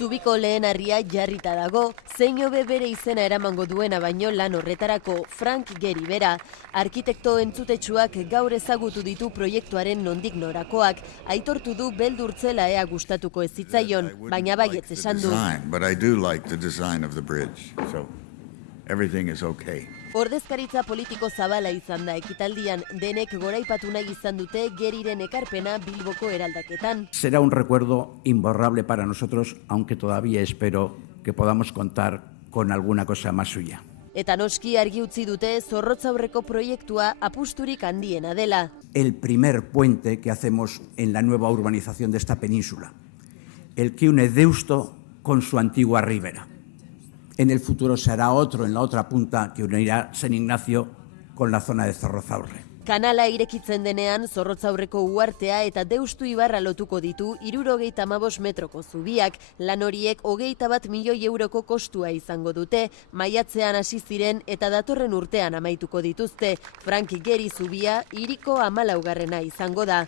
Zubiko lehen harria jarrita dago, zein hobe bere izena eramango duena baino lan horretarako Frank Gehry bera. Arkitekto entzutetsuak gaur ezagutu ditu proiektuaren nondik norakoak, aitortu du beldurtzela ea gustatuko ez zitzaion, baina baietz esan du. Ordezkaritza politiko zabala izan da ekitaldian, denek goraipatu nahi izan dute Gehryren ekarpena Bilboko eraldaketan. Será un recuerdo imborrable para nosotros, aunque todavía espero que podamos contar con alguna cosa más suya. Eta noski argi utzi dute Zorrotzaurreko proiektua apusturik handiena dela. El primer puente que hacemos en la nueva urbanización de esta península, el que une Deusto con su antigua ribera. En el futuro será otro en la otra punta que unirá San Ignacio con la zona de Zorrozaurre. Kanala irekitzen denean Zorrotzaurreko uhartea eta Deustu ibarra lotuko ditu 75 metroko zubiak, lan horiek 21 milioi euroko kostua izango dute, maiatzean hasi ziren eta datorren urtean amaituko dituzte. Frank Gehry zubia hiriko 14. izango da.